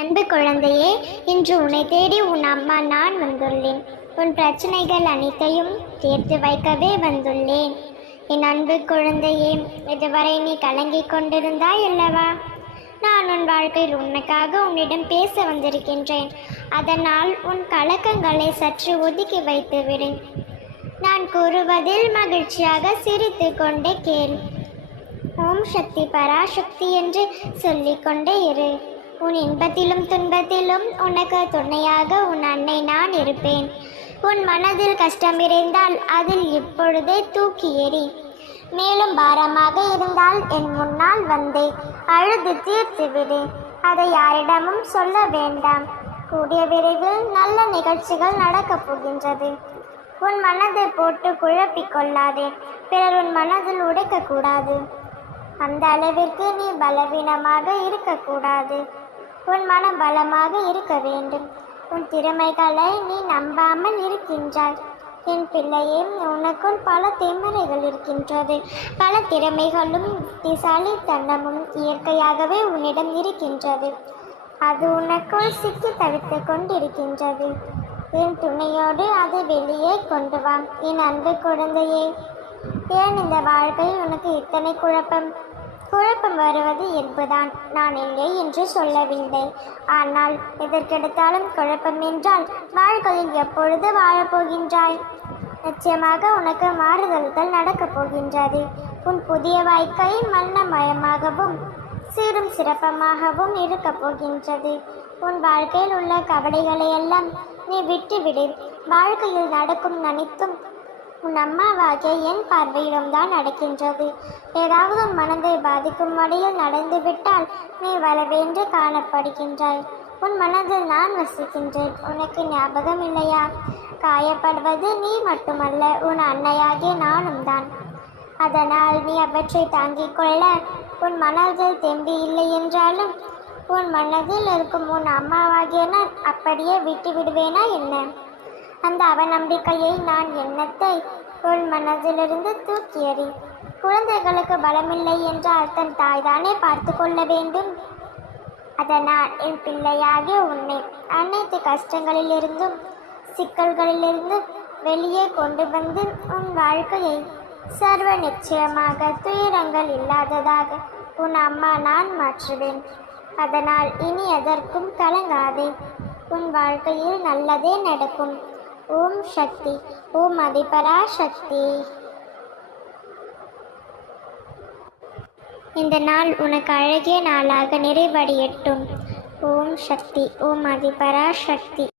அன்பு குழந்தையே இன்று உன்னை தேடி உன் அம்மா நான் வந்துள்ளேன். உன் பிரச்சனைகள் அனைத்தையும் தீர்த்து வைக்கவே வந்துள்ளேன். என் அன்பு குழந்தையே இதுவரை நீ கலங்கிக் கொண்டிருந்தாய் அல்லவா? நான் உன் வாழ்க்கையில் உனக்காக உன்னிடம் பேச வந்திருக்கின்றேன். அதனால் உன் கலக்கங்களை சற்று ஒதுக்கி வைத்து விடு நான் கூறுவதில் மகிழ்ச்சியாக சிரித்து கொண்டே கேள். ஓம் சக்தி பராசக்தி என்று சொல்லிக்கொண்டே இரு. உன் இன்பத்திலும் துன்பத்திலும் உனக்கு துணையாக உன் அன்னை நான் இருப்பேன். உன் மனதில் கஷ்டம் இருந்தால் அதில் இப்பொழுதே தூக்கி எறி. மேலும் பாரமாக இருந்தால் என் முன்னால் வந்து அழுது தீர்த்துவிடு அதை யாரிடமும் சொல்ல வேண்டாம். கூடிய விரைவில் நல்ல நிகழ்ச்சிகள் நடக்கப் போகின்றது. உன் மனதை போட்டு குழப்பிக் கொள்ளாதே. பிறர் உன் மனதில் உடைக்கக்கூடாது அந்த அளவிற்கு நீ பலவீனமாக இருக்கக்கூடாது உன் மனம் பலமாக இருக்க வேண்டும். உன் திறமைகளை நீ நம்பாமல் இருக்கின்றாய். என் பிள்ளையே உனக்குள் பல திறமைகள் இருக்கின்றது. பல திறமைகளும் புத்திசாலித்தனமும் இயற்கையாகவே உன்னிடம் இருக்கின்றது. அது உனக்குள் சிக்கி தவித்து கொண்டிருக்கின்றது. என் துணையோடு அதை வெளியே கொண்டு வா. என் அன்பு குழந்தையே ஏன் இந்த வாழ்க்கை உனக்கு இத்தனை குழப்பம்? குழப்பம் வருவது என்பதுதான். நான் இல்லை என்று சொல்லவில்லை. ஆனால் எதற்கெடுத்தாலும் குழப்பம் என்றால் வாழ்க்கையில் எப்பொழுது வாழப்போகின்றாய்? நிச்சயமாக உனக்கு மாறுதல்கள் நடக்கப் போகின்றது. உன் புதிய வாழ்க்கை மன்னமயமாகவும் சீரும் சிறப்பமாகவும் இருக்கப் போகின்றது. உன் வாழ்க்கையில் உள்ள கவலைகளை எல்லாம் நீ விட்டுவிடு. வாழ்க்கையில் நடக்கும் நனைத்தும் உன் அம்மாவாகிய என் பார்வையிலும் தான் நடக்கின்றது. ஏதாவது உன் மனதை பாதிக்கும் வழியில் நடந்துவிட்டால் நீ வரவேன்று காணப்படுகின்றாய். உன் மனதில் நான் வசிக்கின்றேன். உனக்கு ஞாபகம் இல்லையா? காயப்படுவது நீ மட்டுமல்ல உன் அன்னையாகிய நானும் தான். அதனால் நீ அவற்றை தாங்கிக் கொள்ள உன் மனதில் தெம்பி இல்லை என்றாலும் உன் மனதில் இருக்கும் உன் அம்மாவாகிய நான் அப்படியே விட்டு விடுவேனா என்ன? அந்த அவநம்பிக்கையை நான் எண்ணத்தை உன் மனதிலிருந்து தூக்கி எறி குழந்தைகளுக்கு பலமில்லை என்றால் தன் தாய்தானே பார்த்து கொள்ள வேண்டும். அதனால் என் பிள்ளையாகிய உன்னை அனைத்து கஷ்டங்களிலிருந்தும் சிக்கல்களிலிருந்தும் வெளியே கொண்டு வந்து உன் வாழ்க்கையை சர்வ நிச்சயமாக துயரங்கள் இல்லாததாக உன் அம்மா நான் மாற்றுவேன். அதனால் இனி எதற்கும் கலங்காதே. உன் வாழ்க்கையில் நல்லதே நடக்கும். ஓம் சக்தி. ஓம் அதிபரா சக்தி இந்த நாள் உனக்கு அழகிய நாளாக நிறைவடையட்டும். ஓம் சக்தி. ஓம் அதிபரா சக்தி